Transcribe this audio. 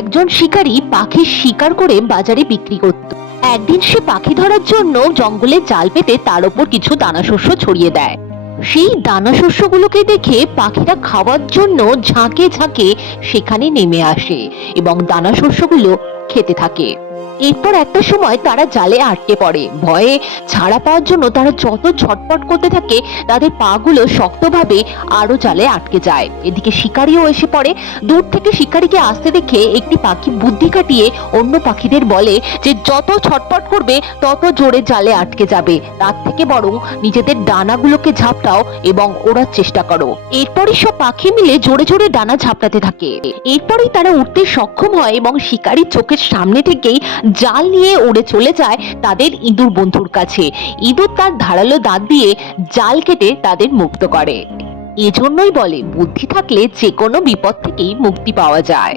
একজন শিকারী পাখির শিকার করে বাজারে বিক্রি করত। একদিন সে পাখি ধরার জন্য জঙ্গলে জাল পেতে তার উপর কিছু দানাশস্য ছড়িয়ে দেয়। সেই দানাশস্যগুলোকে দেখে পাখিরা খাওয়ার জন্য ঝাঁকে ঝাঁকে সেখানে নেমে আসে এবং দানাশস্যগুলো খেতে থাকে। এরপর একটা সময় তারা জালে আটকে পড়ে। ভয়ে ছাড়া পাওয়ার জন্য তারা যত ছটপট করতে থাকে, তাদের পা গুলো শক্তভাবে আরো জালে আটকে যায়। এদিকে শিকারীও এসে পড়ে। দূর থেকে শিকারীকে আসতে দেখে একটি পাখি বুদ্ধি খাটিয়ে অন্য পাখিদের বলে যে যত ছটপট করবে তত জোরে জালে আটকে যাবে, তার থেকে বরং নিজেদের ডানাগুলোকে ঝাপটাও এবং ওড়ার চেষ্টা করো। এরপরই সব পাখি মিলে জোরে জোরে ডানা ঝাপটাতে থাকে। এরপরই তারা উঠতে সক্ষম হয় এবং শিকারীর চোখের সামনে থেকেই জাল নিয়ে উড়ে চলে যায় তাদের ইঁদুর বন্ধুর কাছে। ইঁদুর তার ধারালো দাঁত দিয়ে জাল কেটে তাদের মুক্ত করে। এজন্যই বলে, বুদ্ধি থাকলে যে কোনো বিপদ থেকেই মুক্তি পাওয়া যায়।